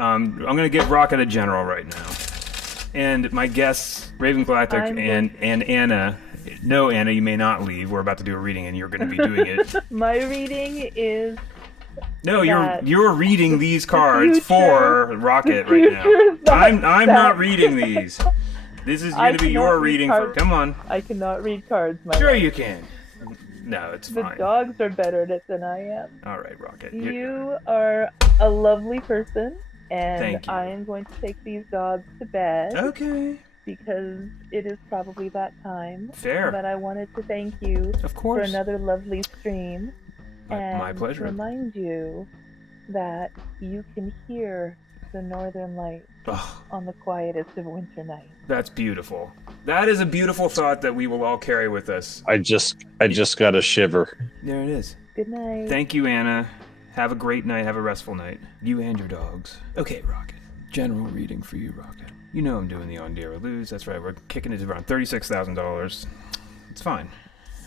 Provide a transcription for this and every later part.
I'm going to give Rocket a general right now. And my guests, Raven Galactic and Anna. No, Anna, you may not leave. We're about to do a reading, and you're going to be doing it. My reading is... No, you're reading these cards for Rocket right now. I'm not reading these. This is going to be your reading for... Come on. I cannot read cards, Sure you can. No, it's fine. The dogs are better at it than I am. All right, Rocket. You are a lovely person, and Thank you. I am going to take these dogs to bed. Okay. Because it is probably that time. Fair. But I wanted to thank you of course. For another lovely stream. My pleasure. And remind you that you can hear the northern lights on the quietest of winter nights. That's beautiful. That is a beautiful thought that we will all carry with us. I just got a shiver. There it is. Good night. Thank you, Anna. Have a great night. Have a restful night. You and your dogs. Okay, Rocket. General reading for you, Rocket. You know I'm doing the Indira Luz. That's right. We're kicking it to around $36,000. It's fine.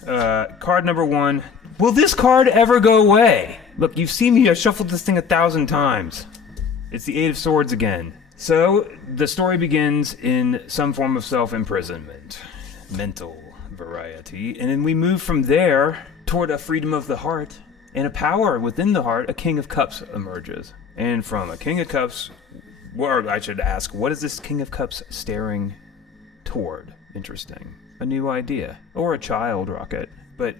Card number 1. Will this card ever go away? Look, you've seen me. I've shuffled this thing 1,000 times. It's the Eight of Swords again. So, the story begins in some form of self-imprisonment. Mental variety. And then we move from there toward a freedom of the heart. And a power within the heart, a King of Cups emerges. And from a King of Cups... Or I should ask, what is this King of Cups staring toward? Interesting. A new idea. Or a child, Rocket. But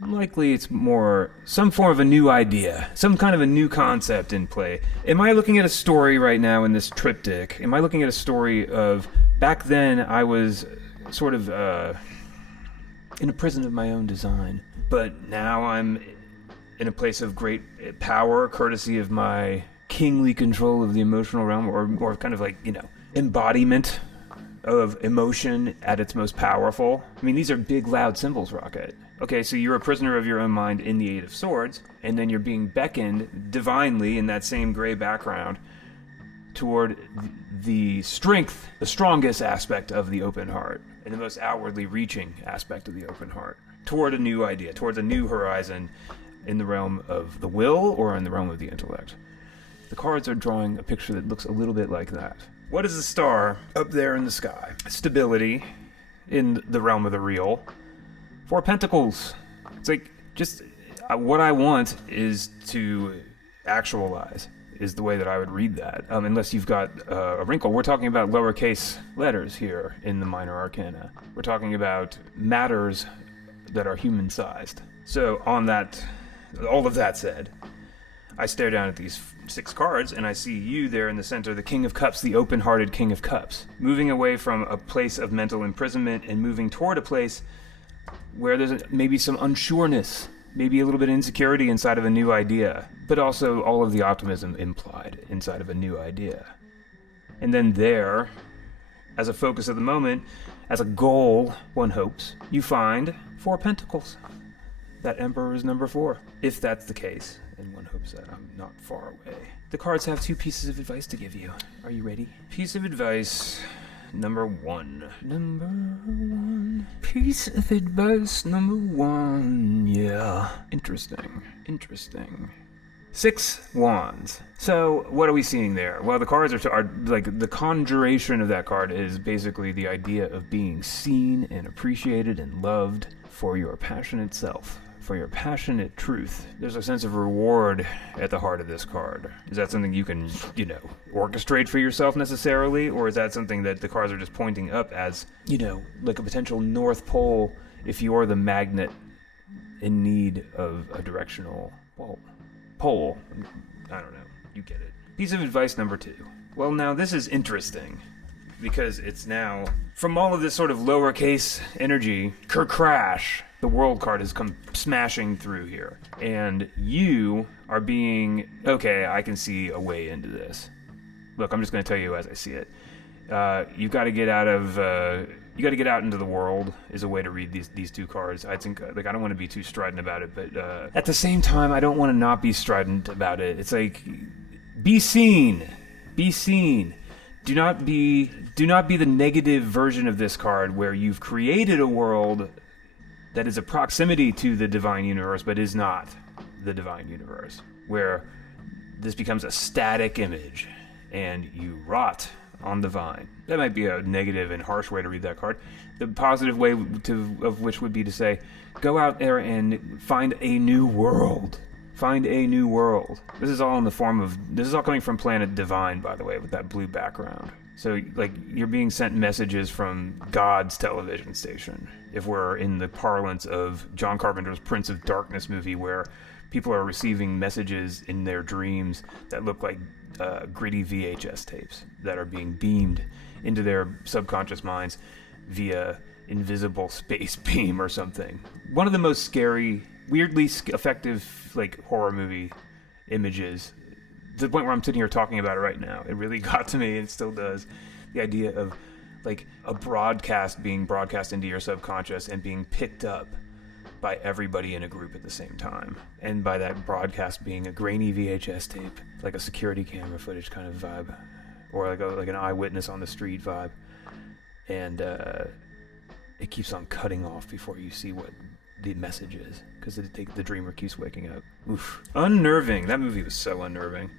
likely it's more some form of a new idea. Some kind of a new concept in play. Am I looking at a story right now in this triptych? Am I looking at a story of... Back then, I was sort of in a prison of my own design. But now I'm in a place of great power, courtesy of my... kingly control of the emotional realm, or kind of like, embodiment of emotion at its most powerful. I mean, these are big, loud symbols, Rocket. Okay, so you're a prisoner of your own mind in the Eight of Swords, and then you're being beckoned divinely in that same gray background toward the strength, the strongest aspect of the open heart, and the most outwardly reaching aspect of the open heart, toward a new idea, towards a new horizon in the realm of the will or in the realm of the intellect. The cards are drawing a picture that looks a little bit like that. What is the star up there in the sky? Stability in the realm of the real. 4 Pentacles. It's like, just what I want is to actualize, is the way that I would read that. Unless you've got a wrinkle. We're talking about lowercase letters here in the Minor Arcana. We're talking about matters that are human-sized. So on that, all of that said, I stare down at these 6 cards, and I see you there in the center, the King of Cups, the open-hearted King of Cups, moving away from a place of mental imprisonment and moving toward a place where there's maybe some unsureness, maybe a little bit of insecurity inside of a new idea, but also all of the optimism implied inside of a new idea. And then there, as a focus of the moment, as a goal, one hopes, you find 4 Pentacles. That Emperor is number 4, if that's the case. And one hopes that I'm not far away. The cards have 2 pieces of advice to give you. Are you ready? Piece of advice number 1. Number 1. Piece of advice number 1. Yeah. Interesting. 6 Wands. So, what are we seeing there? Well, the cards are like, the conjuration of that card is basically the idea of being seen and appreciated and loved for your passionate self. For your passionate truth. There's a sense of reward at the heart of this card. Is that something you can, orchestrate for yourself necessarily? Or is that something that the cards are just pointing up as, like a potential North Pole if you're the magnet in need of a directional pole? I don't know. You get it. Piece of advice number 2. Well, now this is interesting because it's now, from all of this sort of lowercase energy, crash. The World card has come smashing through here. And you are being, okay, I can see a way into this. Look, I'm just going to tell you as I see it. You've got to get out of, you got to get out into the world is a way to read these 2 cards. I think, I don't want to be too strident about it, but at the same time, I don't want to not be strident about it. It's like, be seen. Be seen. Do not be the negative version of this card where you've created a world that is a proximity to the divine universe, but is not the divine universe, where this becomes a static image. and you rot on the vine. That might be a negative and harsh way to read that card. The positive way of which would be to say, go out there and find a new world. Find a new world. This is all coming from Planet Divine, by the way, with that blue background. So, like, you're being sent messages from God's television station. If we're in the parlance of John Carpenter's Prince of Darkness movie, where people are receiving messages in their dreams that look like gritty VHS tapes that are being beamed into their subconscious minds via invisible space beam or something. One of the most scary, weirdly effective, like, horror movie images, to the point where I'm sitting here talking about it right now. It really got to me, and it still does. The idea of, like, a broadcast being broadcast into your subconscious and being picked up by everybody in a group at the same time. And by that broadcast being a grainy VHS tape, like a security camera footage kind of vibe, or like an eyewitness on the street vibe. And it keeps on cutting off before you see what the message is, because the dreamer keeps waking up. Oof. Unnerving. That movie was so unnerving.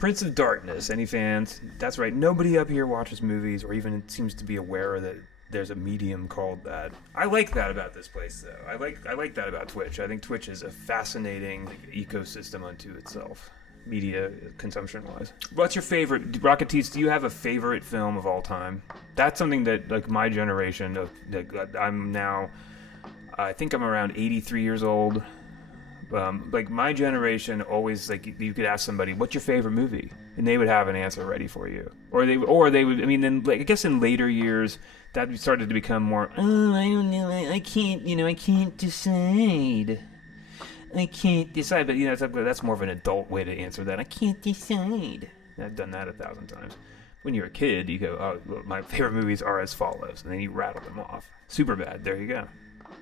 Prince of Darkness. Any fans? That's right. Nobody up here watches movies, or even seems to be aware that there's a medium called that. I like that about this place, though. I like that about Twitch. I think Twitch is a fascinating ecosystem unto itself, media consumption-wise. What's your favorite? Rocket Teats, do you have a favorite film of all time? That's something that, like, my generation, I'm now, I think I'm around 83 years old. Like, my generation always, like, you could ask somebody, what's your favorite movie? And they would have an answer ready for you. Or they would, I mean, then, like, I guess in later years, that started to become more, oh, I don't know, I can't decide. I can't decide, but, that's more of an adult way to answer that. I can't decide. I've done that 1,000 times. When you're a kid, you go, oh, well, my favorite movies are as follows, and then you rattle them off. Superbad, there you go.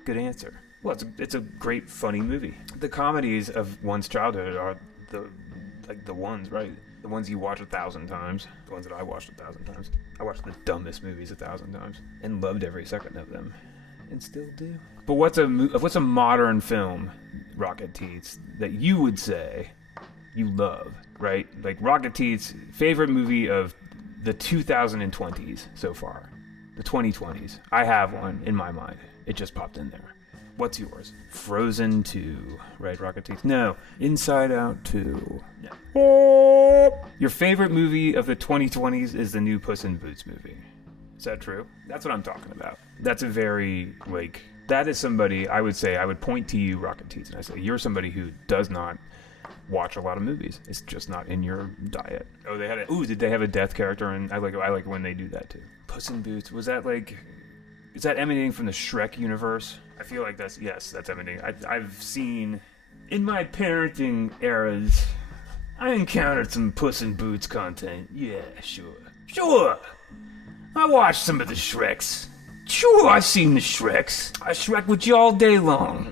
Good answer. Well, it's a great, funny movie. The comedies of one's childhood are the ones, right? The ones you watch 1,000 times. The ones that I watched 1,000 times. I watched the dumbest movies 1,000 times and loved every second of them, and still do. But what's a modern film, Rocket Teats, that you would say you love, right? Like, Rocket Teats' favorite movie of the 2020s so far, the 2020s. I have one in my mind. It just popped in there. What's yours? Frozen 2, right, Rocket Teeth? No. Inside Out 2. No. Your favorite movie of the 2020s is the new Puss in Boots movie. Is that true? That's what I'm talking about. That's a very, like, that is somebody, I would point to you, Rocket Teeth, and I say, you're somebody who does not watch a lot of movies. It's just not in your diet. Oh, did they have a death character? And I like when they do that too. Puss in Boots, was that like... Is that emanating from the Shrek universe? I feel like that's emanating. I've seen, in my parenting eras, I encountered some Puss in Boots content. Yeah, sure. I watched some of the Shreks. Sure, I've seen the Shreks. I Shrek with you all day long.